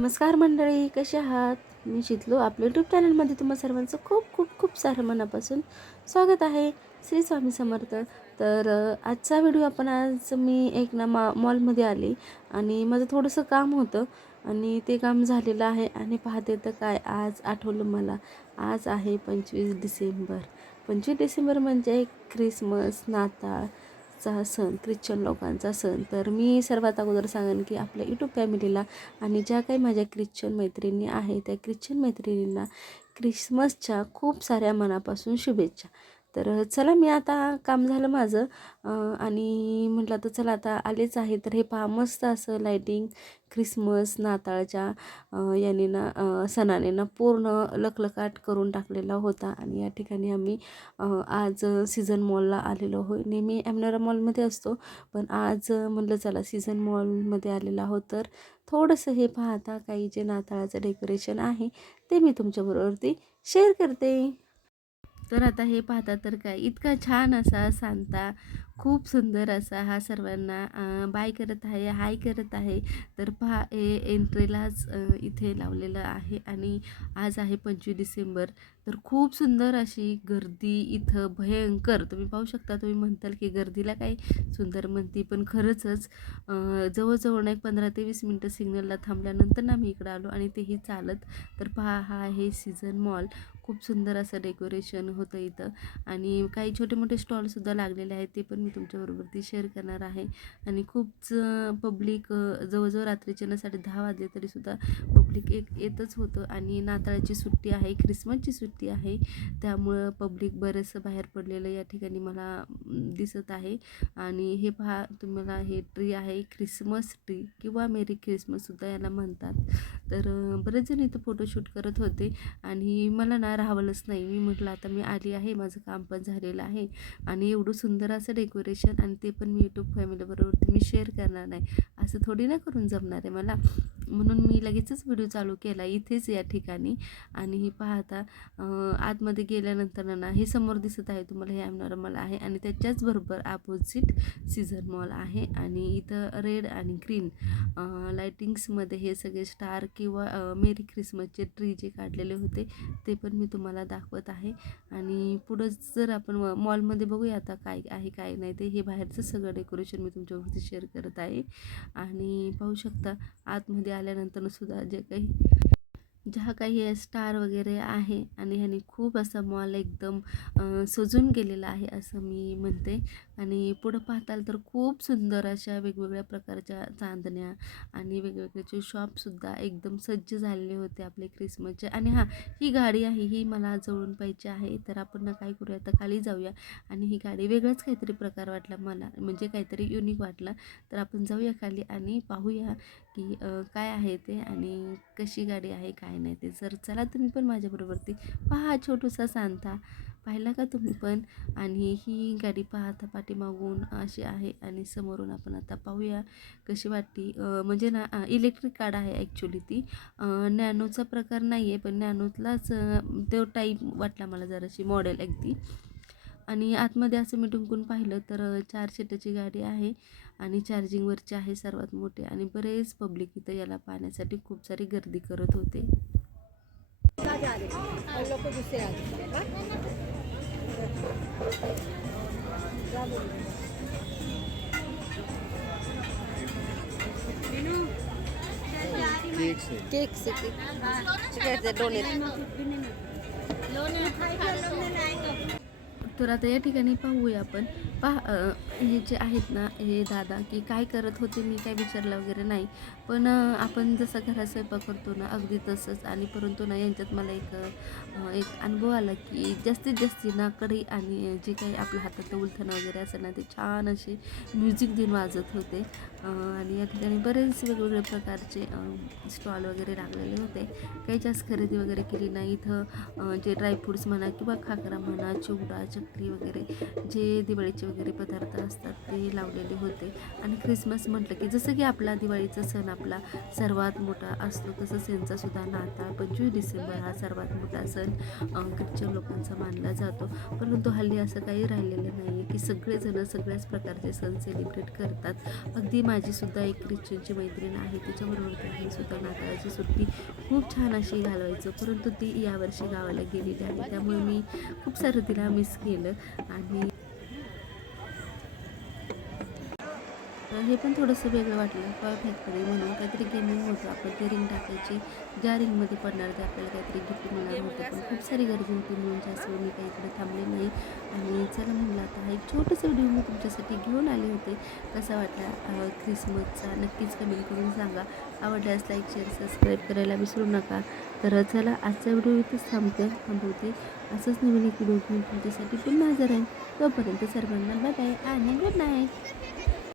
नमस्कार मंडळी, कसे आहात? मी शितलो. आपल्या यूट्यूब चॅनलमध्ये तुम्हा सर्वांचं खूप खूप खूप सारं मनापासून स्वागत आहे. श्री स्वामी समर्थ. तर आजचा व्हिडिओ आज मी एक ना मॉलमध्ये आली आणि माझं थोडंसं काम होतं आणि ते काम झालेलं आहे आणि पाहते तर काय आज आठवलं मला. आज आहे 25 डिसेंबर. 25 डिसेंबर म्हणजे ख्रिसमस, नाताळ चा सण, ख्रिश्चन लोकांचा सण. तर मी सर्वात अगोदर सांगेन की आपल्या यूट्यूब फॅमिलीला आणि ज्या काही माझ्या ख्रिश्चन मैत्रिणी आहे त्या ख्रिश्चन मैत्रिणींना ख्रिसमसच्या खूप साऱ्या मनापासून शुभेच्छा. तर चला, मी आता काम झालं माझं आणि म्हटलं तर चला आता आलेच आहे. तर हे पहा, मस्त असं लाईटिंग ख्रिसमस नाताळच्या याने ना सणाने ना पूर्ण लखलखाट करून टाकलेला होता. आणि या ठिकाणी आम्ही आज सीझन मॉलला आलेलो होय. नेहमी ॲमनोरा मॉलमध्ये असतो, पण आज म्हटलं चला सीझन मॉलमध्ये आलेलो आहोत. तर थोडंसं हे पाहता काही जे नाताळाचं डेकोरेशन आहे ते मी तुमच्याबरोबरती शेअर करते. तर आता हे पाहता तर काय इतका छान असा सांता, खूप सुंदर असा हा सर्वांना बाय करत आहे, हाय करत आहे. तर पहा हे एंट्रीलाच इथे लावलेलं आहे आणि आज आहे 25 डिसेंबर. तर खूप सुंदर अशी गर्दी इथं, भयंकर. तुम्ही पाहू शकता. तुम्ही म्हणताल की गर्दीला काय सुंदर म्हणती, पण खरंचच जवळजवळ एक 15 ते 20 मिनटं सिग्नलला थांबल्यानंतर ना मी इकडं आलो आणि तेही चालत. तर पहा हा आहे सीझन मॉल. खूप सुंदर असं डेकोरेशन होतं इथं आणि काही छोटे मोठे स्टॉलसुद्धा लागलेले आहेत, ते पण मी तुमच्याबरोबरती शेअर करणार आहे. आणि खूप पब्लिक जवळजवळ रात्रीचे ना 10:30 वाजले तरीसुद्धा पब्लिक येतच होतं. आणि नाताळाची सुट्टी आहे, ख्रिसमसची सुट्टी आहे, त्यामुळं पब्लिक बरंचसं बाहेर पडलेलं या ठिकाणी मला दिसत आहे. आणि हे पहा तुम्हाला, हे ट्री आहे ख्रिसमस ट्री किंवा मेरी ख्रिसमससुद्धा याला म्हणतात. तर बरेच जण इथं फोटोशूट करत होते आणि मला ना राहावलंच नाही. मी म्हटलं आता मी आली आहे, माझं काम पण झालेलं आहे आणि एवढं सुंदर असं डेकोरेशन, आणि ते पण मी यूट्यूब फॅमिलीबरोबर मी शेअर करणार नाही असं थोडी ना करून जमणार आहे मला. म्हणून मी लगेचच व्हिडिओ चालू केला इथेच या ठिकाणी. आणि ही पाहता आतमध्ये गेल्यानंतर ना हे समोर दिसत आहे तुम्हाला, हे ॲमनोरा मॉल आहे आणि त्याच्याचबरोबर अपोजिट सीझन मॉल आहे. आणि इथं रेड आणि ग्रीन लायटिंग्समध्ये हे सगळे स्टार किंवा मेरी ख्रिसमसचे ट्री जे काढलेले होते ते पण मी तुम्हाला दाखवत आहे. आणि पुढं जर आपण मॉलमध्ये बघूया आता काय आहे काय नाही ते, हे बाहेरचं सगळं डेकोरेशन मी तुमच्यावरती शेअर करत आहे. आणि पाहू शकता आतमध्ये आल्यानंतर सुद्धा ज्या काही स्टार वगैरे आहे आणि ह्याने खूप असा मॉल एकदम सजून गेलेला आहे असं मी म्हणते. आणि पुढं पाहताल तर खूप सुंदर अशा वेगवेगळ्या प्रकारच्या चांदण्या आणि वेगवेगळ्याचे शॉपसुद्धा एकदम सज्ज झालेले होते आपले ख्रिसमसचे. आणि हां, ही गाडी आहे ही मला जवळून पाहिजे आहे. तर आपण ना काय करूया, आता खाली जाऊया आणि ही गाडी वेगळाच काहीतरी प्रकार वाटला मला, म्हणजे काहीतरी युनिक वाटला. तर आपण जाऊया खाली आणि पाहूया की काय आहे ते आणि कशी गाडी आहे काय नाही ते. जर चला तुम्ही पण माझ्याबरोबरती पहा, छोटूसा सांता पाहिला का तुम्ही पण. आणि ही गाडी पाहता पाठीमागून अशी आहे आणि समोरून आपण आता पाहूया कशी वाटती. म्हणजे ना इलेक्ट्रिक कार आहे ॲक्च्युली ती. नॅनोचा प्रकार नाही आहे, पण नॅनोतलाच तो टाईप वाटला मला जराशी मॉडेल अगदी. आणि आतमध्ये असं मी डुंकून पाहिलं तर 4 सीटाची गाडी आहे आणि चार्जिंगवरची आहे सर्वात मोठी. आणि बरेच पब्लिक इथं याला पाहण्यासाठी खूप सारी गर्दी करत होते. केक तर आता या ठिकाणी पाहूया आपण. हे जे आहेत ना हे दादा की काय करत होते मी काय विचारलं वगैरे नाही, पण आपण जसा घरात स्वयंपाक करतो ना अगदी तसंच. आणि परंतु ना यांच्यात मला एक अनुभव आला की जास्तीत जास्त ना कढई आणि जे काही आपल्या हातातलं उलथणं वगैरे असं ना ते छान असे म्युझिक देऊन वाजत होते. आणि या ठिकाणी बरेच वेगवेगळे प्रकारचे स्टॉल वगैरे लागलेले होते. काही जास्त खरेदी वगैरे केली नाही. इथं जे ड्रायफ्रूट्स म्हणा किंवा खाकरा म्हणा, चिवडा, चकली वगैरे जे दिवाळीचे वगैरे पदार्थ असतात ते लावलेले होते. आणि ख्रिसमस म्हटलं की जसं की आपला दिवाळीचा सण आपला सर्वात मोठा असतो, तसंच यांचासुद्धा नाताळ 25 डिसेंबर हा सर्वात मोठा सण ख्रिश्चन लोकांचा मानला जातो. परंतु हल्ली असं काही राहिलेलं नाही आहे की सगळेजण सगळ्याच प्रकारचे सण सेलिब्रेट करतात. अगदी माझीसुद्धा एक ख्रिश्चनची मैत्रीण आहे, तिच्याबरोबर त्यांनी सुद्धा नाताळाची सुट्टी खूप छान अशी घालवायचं, परंतु ती यावर्षी गावाला गेलेली आहे, त्यामुळे मी खूप सारं तिला मिस केलं. आणि हे पण थोडंसं वेगळं वाटलं. टॉय फॅक्टरी म्हणून काहीतरी गेमिंग होतं, आपण ते रिंग टाकायची, ज्या रिंगमध्ये पडणार ते आपल्याला काहीतरी गिफ्ट मिळणार होतं. पण खूप सारी गर्दी होती म्हणून जास्त वेळ मी काही इकडे थांबले नाही. आणि चला म्हणलं आता हा एक छोटंसं व्हिडिओ मी तुमच्यासाठी घेऊन आले होते. कसा वाटला ख्रिसमसचा नक्कीच कमेंट करून सांगा. आवडल्यास लाईक शेअर सबस्क्राईब करायला विसरू नका. तर चला आजचा व्हिडिओ इथेच थांबवते. असंच नवीन एक व्हिडिओ घेऊन तुमच्यासाठी पुन्हा हजर आहे. तोपर्यंत सर्वांना बाय बाय आणि गुड नाईट.